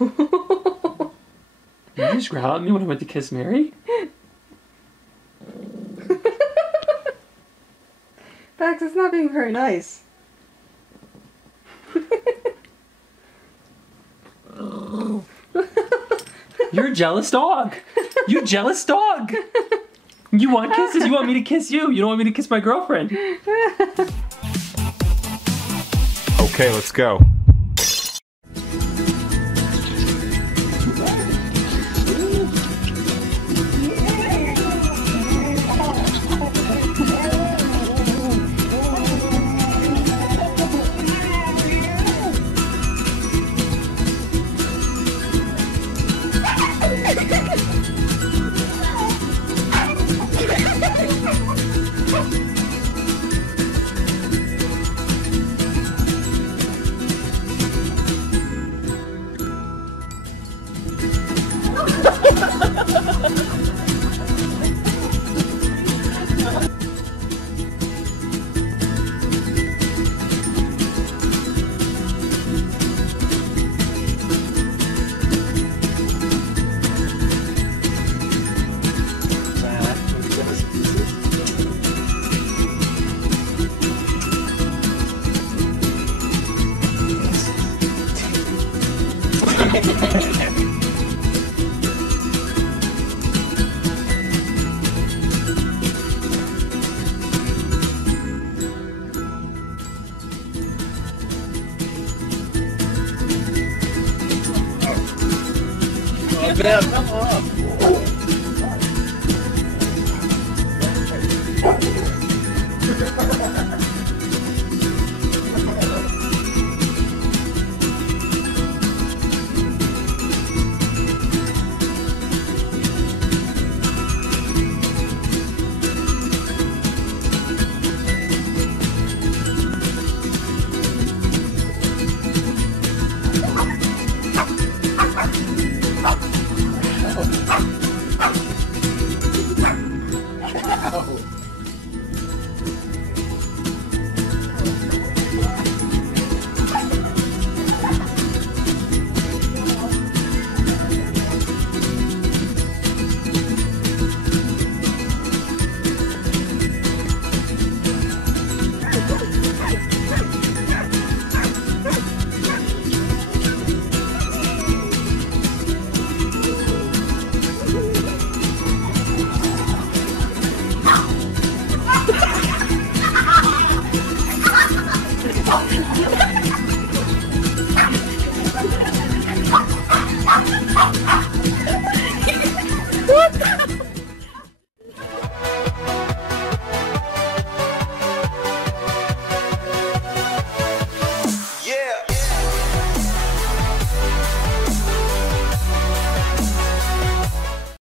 You just growled at me when I went to kiss Mary? Bax, it's not being very nice. You're a jealous dog. You jealous dog. You want kisses. You want me to kiss you. You don't want me to kiss my girlfriend. Okay, let's go. Man, come on.